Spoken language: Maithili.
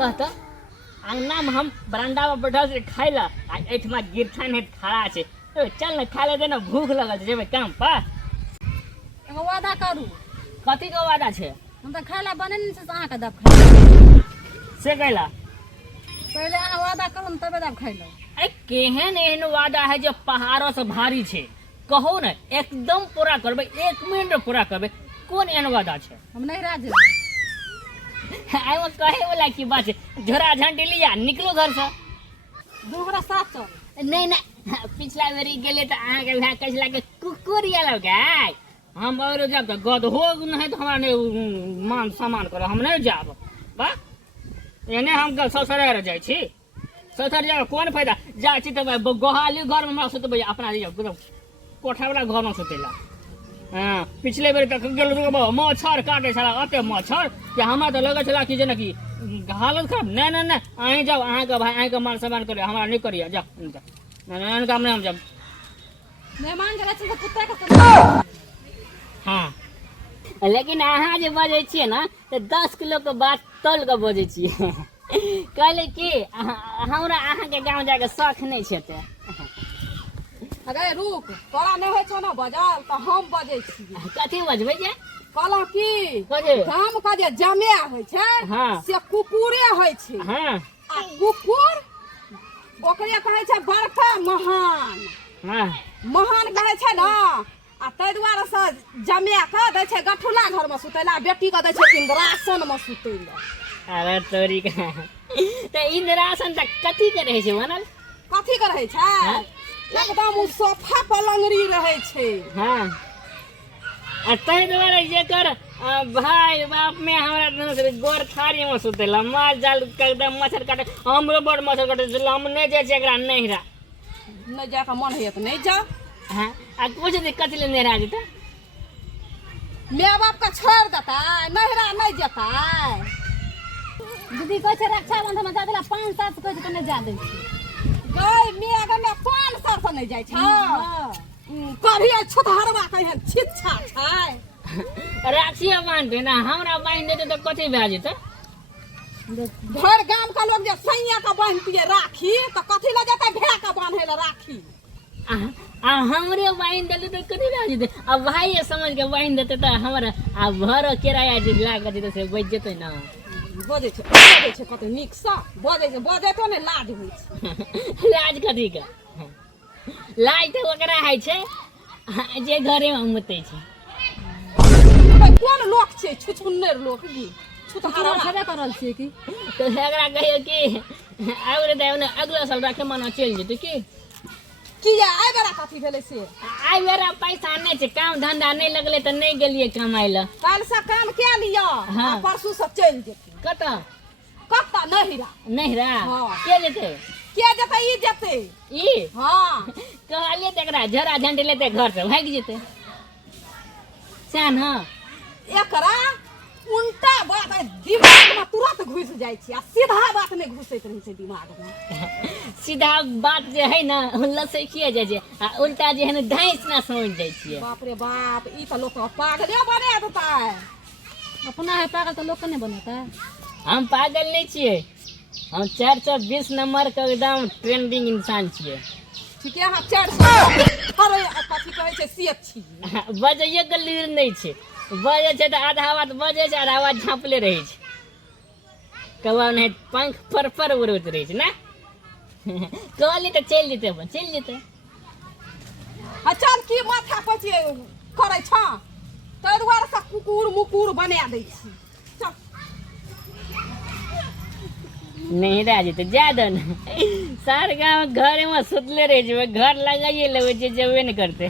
कहता अंगना में हम बरांडा में बैठल से खाई ला एठमा गिरथान है खड़ा छे चल न खा ले दे ना भूख लगल छे जेबे काम पर एगो वादा करू कथी के वादा छे हम तो खाए ला बने नहीं से अहाँ के दब खाए से कहला पहले अहाँ वादा करू तबे दब खाई लो अरे केहन एहन वादा है जो पहाड़ों से भारी छे कहो न एकदम पूरा करबे 1 मिनट में पूरा करबे कौन एहन वादा छे हम नहीं राजी आई वो कहे वाला की बात है झोरा झंडी लिया निकलो घर से दूसरा साथ चल नहीं नहीं पिछला बेरी गेले त अहाँ के भाई कैसे लागे कुकुरिया लगे हम और जब तक गद हो नहीं तो हमारा नहीं मान सम्मान करो हम नहीं जाब बा एने हम ससुर रह जाय छी ससुर जाब कौन फायदा जा छी त गोहाली घर में सुतबे अपना जाब कोठा वाला घर में सुतेला हां पिछले बेर तक गेल मच्छर काटे छला अते मच्छर कि हमरा तो लगे छला कि जेना कि हालत खराब नहीं नहीं नहीं अहीं जाओ अहाँ का भाई अहीं का मान सम्मान करे हमारा नहीं करिए जा नहीं काम नहीं हम जब मेहमान के रहे कुत्ता के हाँ लेकिन अहाँ जे बजे छिए ना तो 10 किलो के बात तौल के बजे छिए कहले कि हमरा अहाँ के गांव जाके शौक नहीं छै ते अरे रुक तोरा नहीं होय छ ना बजल त हम बजे छी कथी बजबै जे कहला की कथी काम का जे जमे होय छै हाँ से कुकुरे होय छै हाँ आ कुकुर ओकरे कहै छै बड़का महान हाँ महान कहै छै ना आ तै दुआरे से जमे के दै छै गठुला घर में सुतैला बेटी के दै छै इंद्रासन में सुतैला अरे तोरी का तो इंद्रासन तक कथी के रहे छै बनल कथी के रहै छै एकदम उ सोफा पलंगरी रहै छै हाँ आ तै दुआरे जेकर भाई बाप में हमरा गोर थारी में सुतेला माछ जाल एकदम मच्छर काटे हमरो बड़ मच्छर काटे हम नहीं जाय छै एकरा नहिरा नहीं जाके मन है तो नहीं जा हां आ कुछ दिक्कत ले नहिरा जेता माय बाप का छोड़ देता नहिरा नहीं जेता दीदी कह छै रक्षाबंधन में जा देला 5-7 कह छै नहीं जा दै छै गई मिया के में 5 साल से नहीं जाय छ कभी छुतहरवा कहे छिच्छा छै राखिया बांध दे ना हमरा बांध देते तो कथी भए जेते घर गांव का लोग जे सैया का बांधतिए राखी तो कथी ल जाता भेड़ा का बांधे ला राखी आ हमरे बांध देले तो कथी भए जेते अब भाई ये समझ के बांध देते तो हमरा आ घर किराया जे लाग जेते से बच जेते ना बजे छै कते नीक सा बजे तो ने लाज होई छै लाज कथी के लाज तो ओकरा है छै जे घरे में मुते छै कोन लोक छै छुछुन्नर लोक गी छुतहरवा छबे करल छै की तो एकरा कहियो कि आउरे दे ने अगला साल राखे मना चल जेते की किया आइ बेरा कथी भेलै से आई मेरा पैसा नहीं छै काम धंधा नहीं लगले तो नहीं गेलिए कमाई ला काल से काम के लिया हाँ। परसू से चल जेते कता कत्ता नहिरा नहिरा हाँ। के जेते के जेते ई जेते ई हां कहलिए तेकरा झरा झंडी लेते घर से भाग जेते सैन हां एकरा उल्टा बात है दिमाग में तुरंत घुस जाय छी आ सीधा बात नहीं घुसैत रहे छै दिमाग में सीधा बात जे है ना लसे किए जाय छै आ उल्टा जे है ना धैस ना समझ जाय छिए बाप रे बाप ई तो लोग पागले बना देता है अपना है पागल तो लोग के नहीं बनता हम पागल नहीं छिए हम 420 नंबर के एकदम ट्रेंडिंग इंसान छिए ठीक है हां 400 अरे कथी कहै छै से छी बजैए के लूर नहीं छै बजे छै तो आधा बात बजे छै आधा बात झाँपले रहे छै कौआ नहीं पंख पर उड़त रहे छै ना कहली तो चल जेते आ चल की माथा पचे करै छ तै दुआरे से कुकुर मुकुर बना दै छी चल नहीं रह जेते ज्यादा न सार गाँव घर में सुतले रहे छै घर लगाइए लगे जेबे नहीं करते